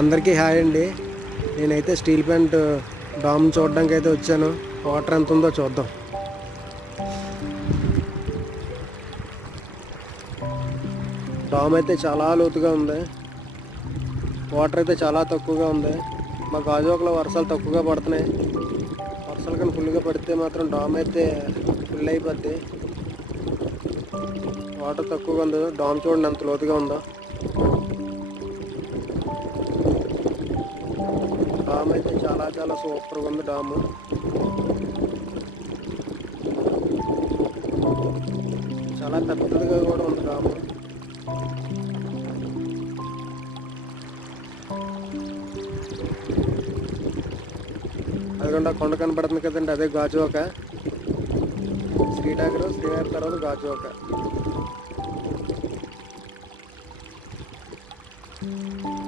అందరికీ హాయ్ అండి. నేనైతే స్టీల్ ప్లాంట్ డామ్ చూడడానికి అయితే వచ్చాను. వాటర్ ఎంత ఉందో చూద్దాం. డామ్ అయితే చాలా లోతుగా ఉంది. వాటర్ అయితే చాలా తక్కువగా ఉంది. మా గాజువాకలో వర్షాలు తక్కువగా పడుతున్నాయి. వర్షాలు కానీ ఫుల్గా పడితే మాత్రం డామ్ అయితే ఫుల్ అయిపోద్ది. వాటర్ తక్కువగా ఉంది. డామ్ చూడండి ఎంత లోతుగా ఉందో. డామ్ అయితే చాలా చాలా సూపర్గా ఉంది. డాము చాలా పెద్దదిగా కూడా ఉంది. డాము అదిగోండి కొండ కనపడుతుంది కదండి, అదే గాజువాక. శ్రీనగర్ తర్వాత గాజువాక.